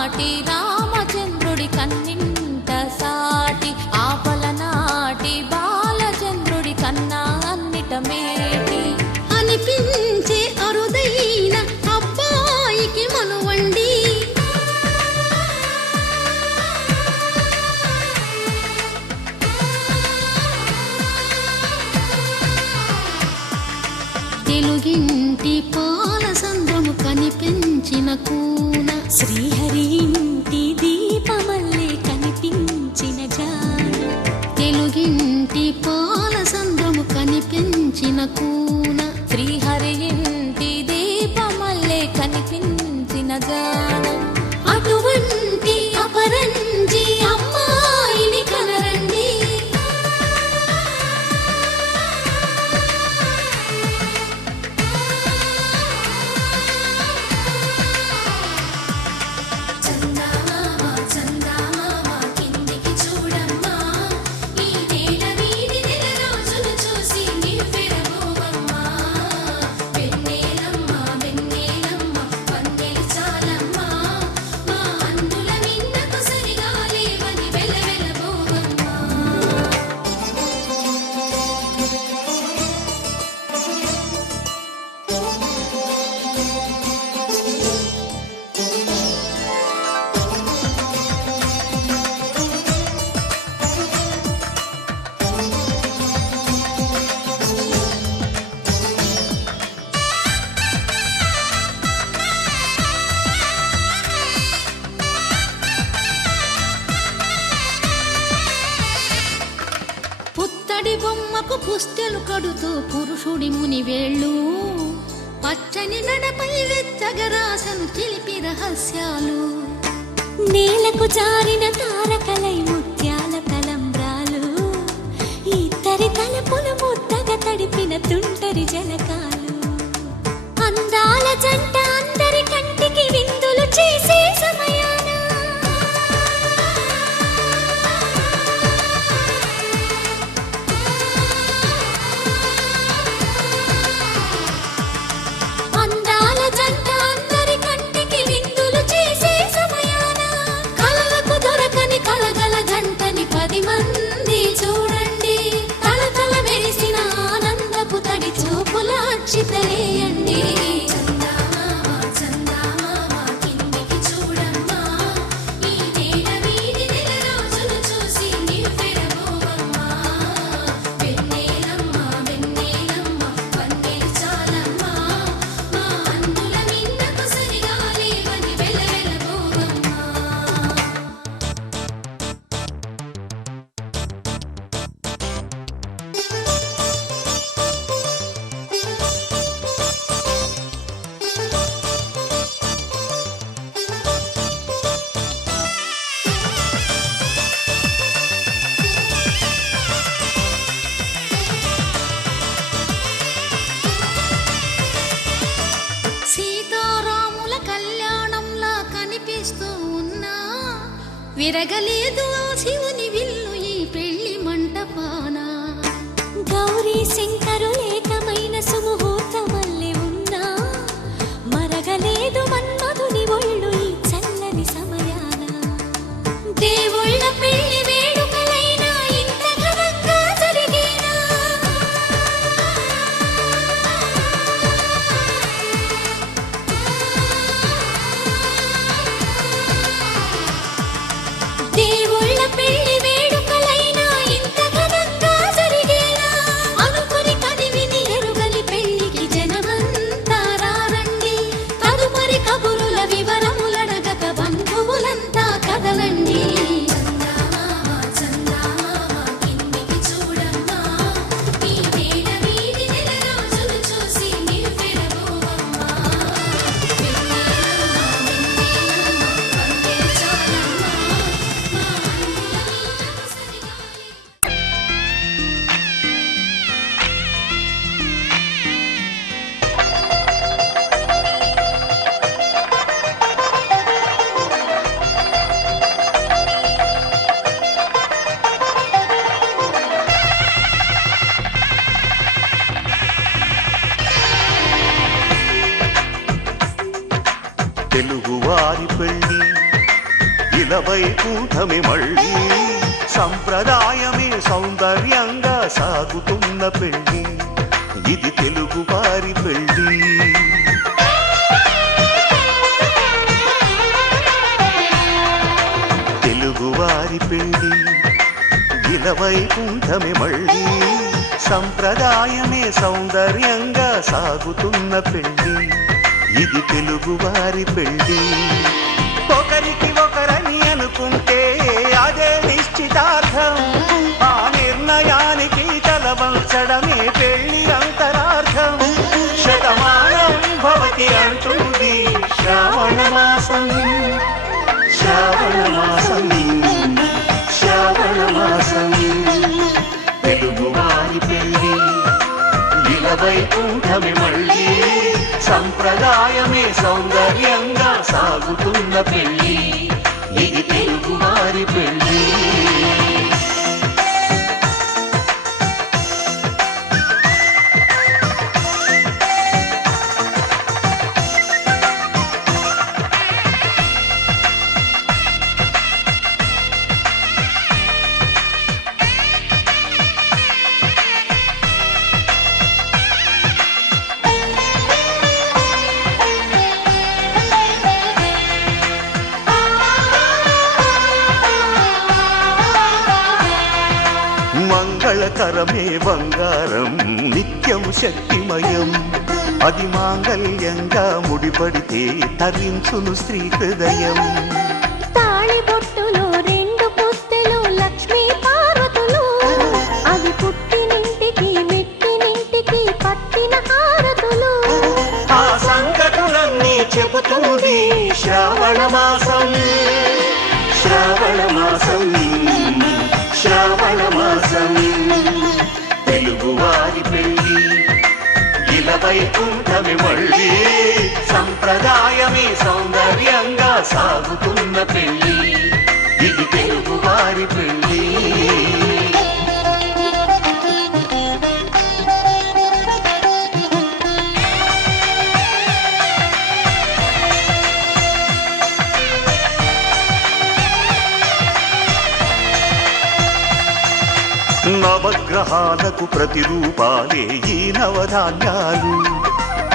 నాటి రామచంద్రుడి కన్నింట సాటి ఆపల నాటి బాలచంద్రుడి కన్నా అన్నిట మేటి అనిపించే అరుదైన అబ్బాయికి మనువండి తెలుగింటి పాలసంద్రము కనిపించిన కూన శ్రీహరి ఇంటి దీపమల్లే కనిపించిన జాన తెలుగింటి పాలసంద్రము కనిపించిన కూన శ్రీహరి ఇంటి దీపమల్లే కనిపించిన జాన అటువంటి అపరంజి అమ్మాయిని కనరండి పుత్తడి బొమ్మకు పుస్తెలు కడుతూ పురుషుడి మునివేళ్ళు పచ్చని నడపై వెచ్చగరాసను చిలిపి రహస్యాలు నేలకు జారిన తారకలై ముత్యాల తలంబ్రాలు ఇద్దరి తలపులు ముద్దగా తడిపిన తుంటరి జలకాలు అందాల జంట అందరి కంటికి విందులు చేసే సమయాన అందాల జంట అందరి కంటికి విందులు చేసే సమయాన కలలకు దొరకని కలగల జంటని 10 మంది చూడండి తలతల మెరిసిన ఆనందపు తడి చూపుల అక్షితలేయండి సీతారాముల కళ్యాణంలా కనిపిస్తూ ఉన్నా విరగలేదు ఆ శివుని విల్లు ఈ పెళ్లి మంటపాన గౌరీ శంకరులేకమైన సుముహూర్తమల్లె ఉన్నా మరగలేదు మన్మధుని ఒళ్ళు ఈ చల్లని సమయాన దేవుళ్ళ పెళ్లి వేడుకలైనా ఇంత ఘనంగా జరిగేనా దేవుళ్ళ పెళ్లి ఇలవైకుంఠమే మళ్ళీ సంప్రదాయమే సౌందర్యంగా సాగుతున్న పెళ్ళి ఇది తెలుగు వారి పెళ్ళి తెలుగువారి పెళ్ళి ఇలవైకుంఠమే మళ్ళీ సంప్రదాయమే సౌందర్యంగా సాగుతున్న పెళ్ళి ఇది తెలుగువారి పెళ్ళి ఒకరికి ఒకరని అనుకుంటే అదే నిశ్చితార్థం ఆ నిర్ణయానికి తలవంచడమే పెళ్లి అంతరార్థం శతమానం భవతి అంటుంది శ్రావణ మాసం శ్రావణ మాసం శ్రావణ మాసం తెలుగువారి పెళ్ళి ఇలవైకుంఠమే మళ్ళీ సంప్రదాయమే సౌందర్యంగా సాగుతున్న పెళ్ళి ఇది తెలుగువారి పెళ్ళి మంగళకరమే బంగారం నిత్యం శక్తిమయం అది మాంగళ్యంగా ముడిపడితే తరించును స్త్రీ హృదయం తాళిబొట్టులో రెండు పుస్తెలు లక్ష్మీ పార్వతులు అవి పుట్టినింటికి మెట్టినింటికి పట్టిన హారతులు ఆ సంగతులన్నీ చెబుతుంది శ్రావణ మాసం శ్రావణ మాసం శ్రావణ మాసం తెలుగువారి పెళ్ళి ఇలవైకుంఠమే మళ్ళీ సంప్రదాయమే సౌందర్యంగా సాగుతున్న పెళ్ళి ఇది తెలుగువారి పెళ్ళి నవగ్రహాలకు ప్రతిరూపాలే ఈ నవధాన్యాలు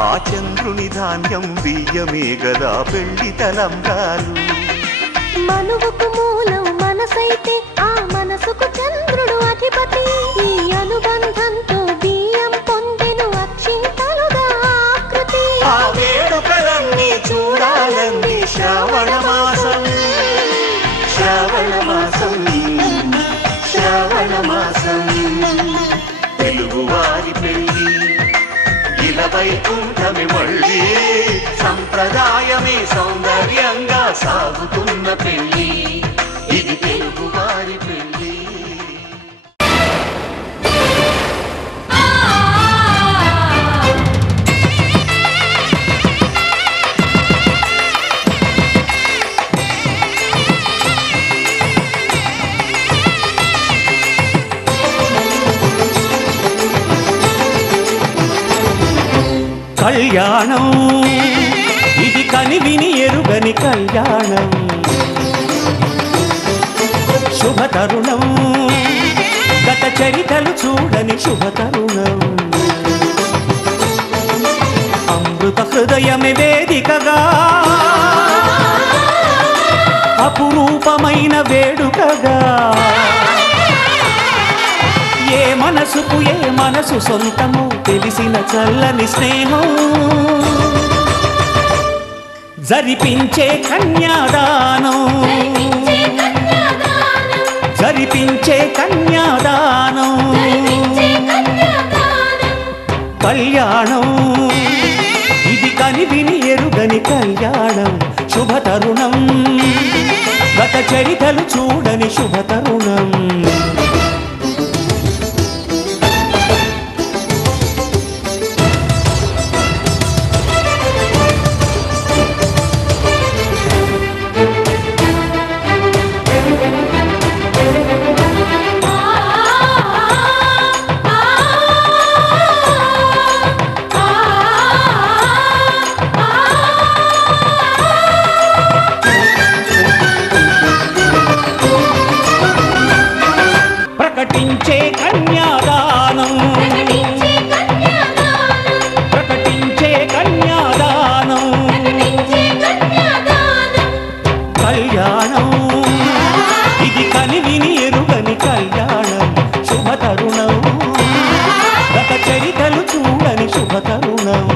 ఆ చంద్రుని ధాన్యం బియ్యమే గదా పెళ్లి తలంబ్రాలు మనువుకు మూలం మనసైతే ఆ మనసుకు చంద్రుడు అధిపతి ఈ అనుబంధంతో బియ్యం పొందెను అక్షింతలుగా ఆకృతి ఆ వేడుకలన్నీ చూడాలంది శ్రావణ మాసం శ్రావణ మాసం శ్రావణ మాసం తెలుగువారి పెళ్ళి ఇలవైకుంఠమే మళ్ళీ సంప్రదాయమే సౌందర్యంగా సాగుతున్న పెళ్ళి ఇది తెలుగువారి పెళ్ళి కళ్యాణం ఇది కనివిని ఎరుగని కళ్యాణం శుభతరుణం గత చరితలు చూడని శుభతరుణం అమృత హృదయమే వేదికగా అపురూపమైన వేడుకగా ఏ మనసుకు ఏ మనసు సొంతము తెలిసిన చల్లని స్నేహం జరిపించే కన్యాదానం జరిపించే కన్యాదానం కళ్యాణం ఇది కనివిని ఎరుగని కళ్యాణం శుభతరుణం గత చరితలు చూడని శుభతరుణం కళ్యాణం ఇది కనివిని ఎరుగని కళ్యాణం శుభ తరుణం గత చరితలు చూడని శుభ తరుణం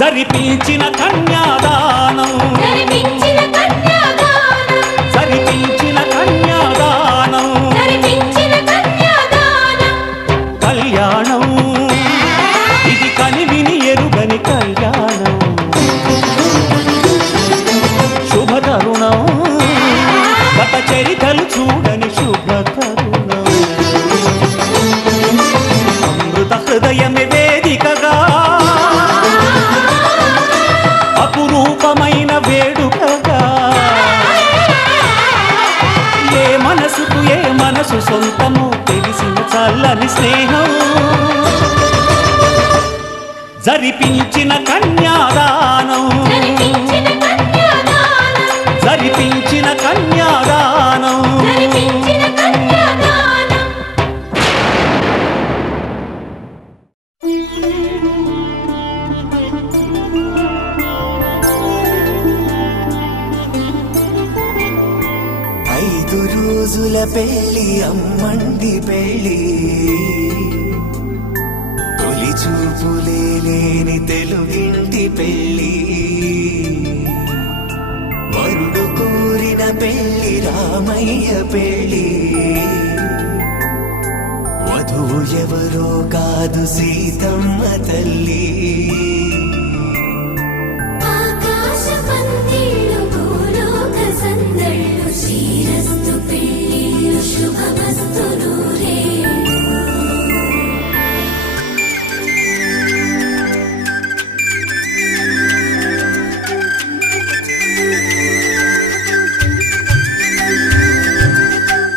జరిపించిన కన్యాదానం జరిపించిన కన్యాదానం జరిపించిన కన్యాదానం జరిపించిన కన్యాదానం కళ్యాణం ఇది కనివిని ఎరుగని కళ్యాణం శుభ తరుణం గత చరితలు చూడని శుభ తరుణం అమృత హృదయమే వేదికగా అపురూపమైన వేడుకగా ఏ మనసుకు ఏ మనసు సొంతము తెలిసిన చల్లని స్నేహం జరిపించిన కన్యాదానం జరిపించిన కన్యాదానం జరిపించిన కన్యాదానం జరిపించిన కన్యాదానం ఐదు రోజుల పెళ్లి అమ్మండి పెళ్లి తొలి చూపులే లేని తెలుగింటి పెళ్లి వరుడు కోరిన పెళ్లి రామయ్య పెళ్లి వధువు ఎవరో కాదు సీతమ్మ తల్లి ఆకాశ పందిళ్ళు భూలోక సందళ్ళు శ్రీరస్తు పెళ్ళిళ్ళు శుభమస్తు నూరే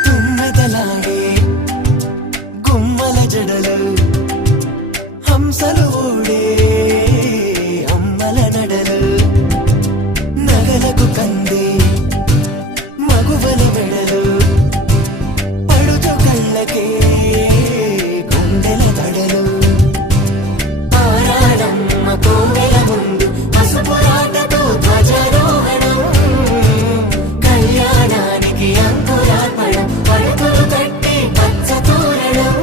తుమ్మెదలాడే గుమ్మల జడలు హంసలు ఊడే అమ్మల నడలు నగలకు కంది మగువల మెడలు పడుచు కళ్ళకే గుండెల దడలు ఆరాడమ్మ కోవెల ముందు పసుపురాటతో ధ్వజారోహణం కళ్యాణానికి అంకురార్పణం పడుతులు కట్టి పచ్చ తోరణం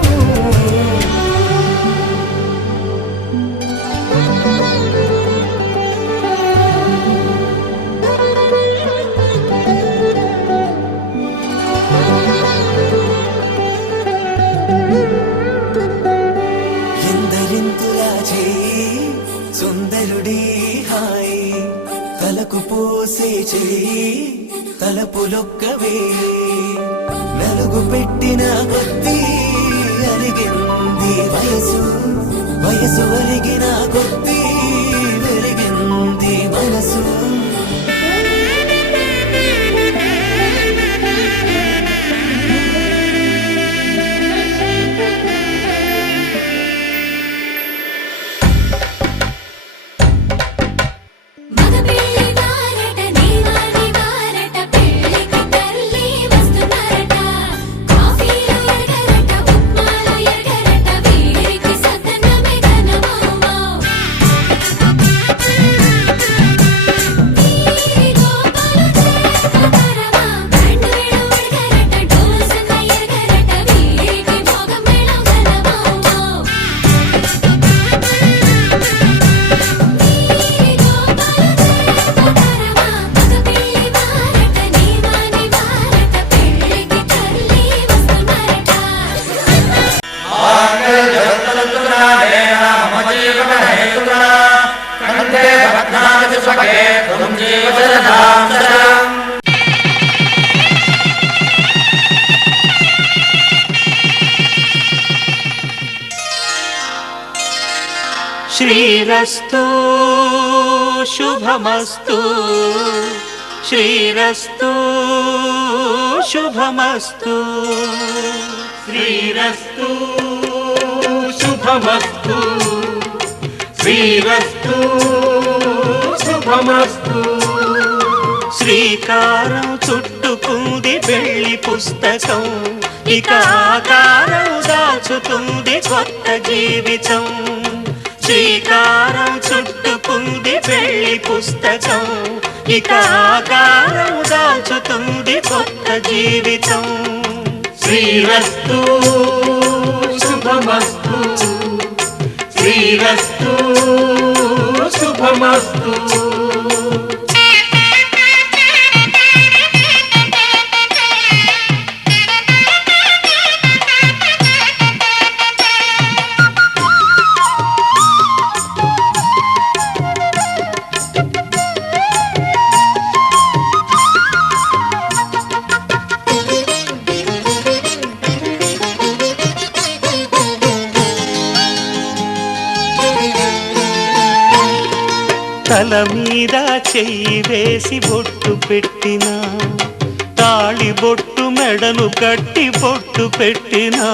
ఎందరింతులా చేయి సుందరుడి హాయి తలకు పోసే చేయి తలపులొక్కవే నలుగు పెట్టిన కొద్దీ అరిగింది వయసు వయసు ఒరిగిన కొద్దీ వెలిగింది మనసు మగ పెళ్ళి వారట నీవాని వారట పెళ్ళికి తల్లి వస్తున్నారట కాఫీలు ఎరగరట ఉప్మాలు ఎరగరట వీరికి సతనమే ఘనమౌమౌ శ్రీరస్తు శుభమస్తు శ్రీరస్తు శుభమస్తు శ్రీరస్తు శుభమస్తు శ్రీరస్తు శుభమస్తు. శ్రీకారం చుట్టుకుంది పెళ్లి పుస్తకం, ఇక ఆకారం దాచుతుంది కొత్త జీవితం. శ్రీకారం చుట్టుకుంది పెళ్లి పుస్తకం, ఇక ఆకారం దాచుతుంది కొత్త జీవితం. శ్రీరస్తు శుభమస్తు శ్రీరస్తు శుభమస్తు. తల మీద చెయ్యి వేసి బొట్టు పెట్టినా, తాళి బొట్టు మెడను కట్టి బొట్టు పెట్టినా.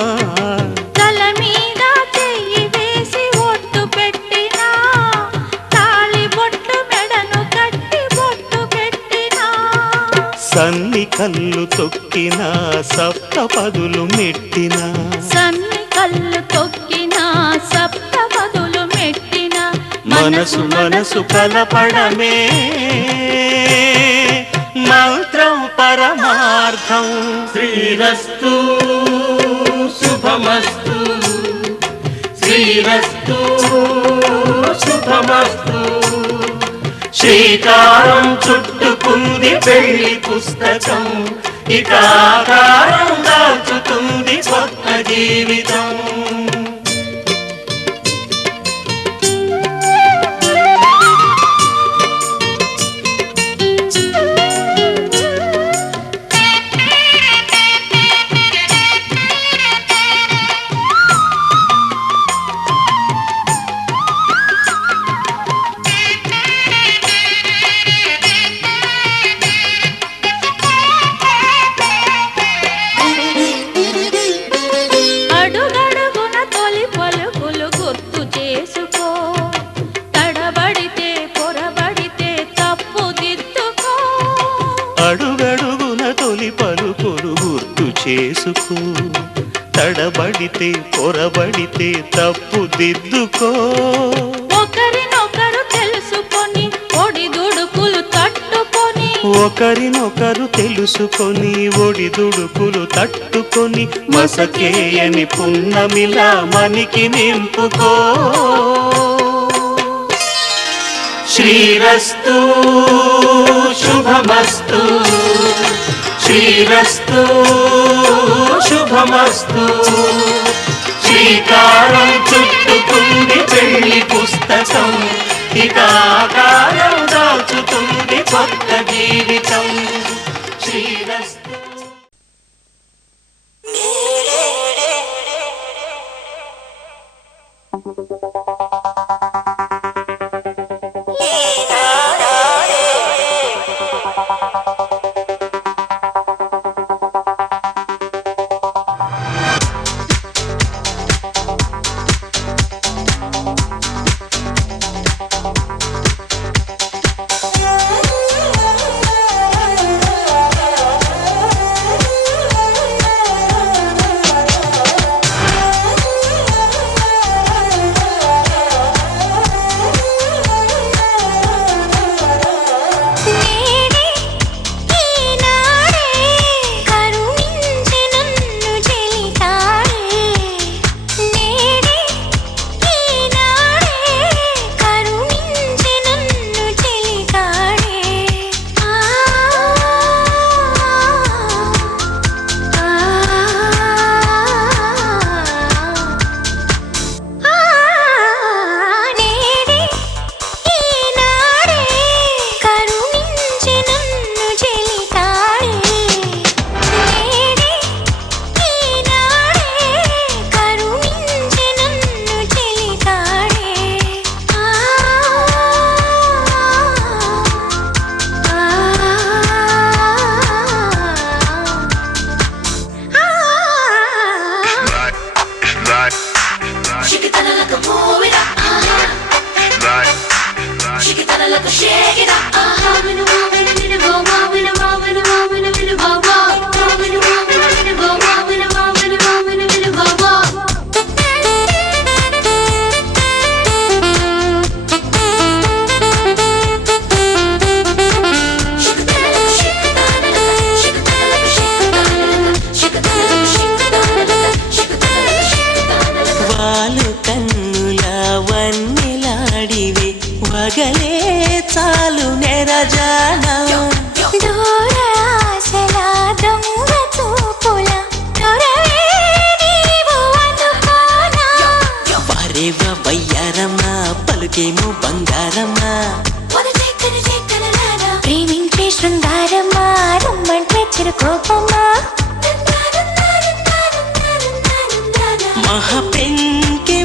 తల మీద చెయ్యి వేసి బొట్టు పెట్టినా, తాళి బొట్టు మెడను కట్టి బొట్టు పెట్టినా. సన్ని కళ్ళు తొక్కినా, సప్త పదులు మెట్టినా. సన్ని కళ్ళు తొక్కినా, సప్త పదులు మెట్టినా. మనసు మనసు కలపడమే మంత్రం పరమార్థం. శ్రీరస్తు శుభమస్తు శ్రీరస్తు శుభమస్తు. శ్రీకారం చుట్టుకుంది పెళ్లి పుస్తకం, ఇక ఆకారం దాచుతుంది కొత్త జీవితం. అడుగడుగున తొలి పలుకులు గుర్తు చేసుకో, తడబడితే పొరబడితే తప్పు దిద్దుకో. అడుగడుగున తొలి పలుకులు గుర్తు చేసుకో, తడబడితే పొరబడితే తప్పు దిద్దుకో. ఒకరినొకరు తెలుసుకొని ఒడిదుడుకులు తట్టుకొని, ఒకరినొకరు తెలుసుకొని ఒడిదుడుకులు తట్టుకొని, మసకేయని పున్నమిలా మనికి నింపుకో. శ్రీరస్తు శుభమస్తు శ్రీరస్తు శుభమస్తు. శ్రీకారం చుట్టుకుంది పెళ్లి పుస్తకం, ఇక ఆకారం దాచుతుంది కొత్త జీవితం. శ్రీరస్తు. పలికేవ వయ్యారమ్మా పలుకేమో బంగారమ్మా ప్రేమించే శృంగారమ్మా రమ్మంటే చిరుకోపమ్మా మహా పెంకే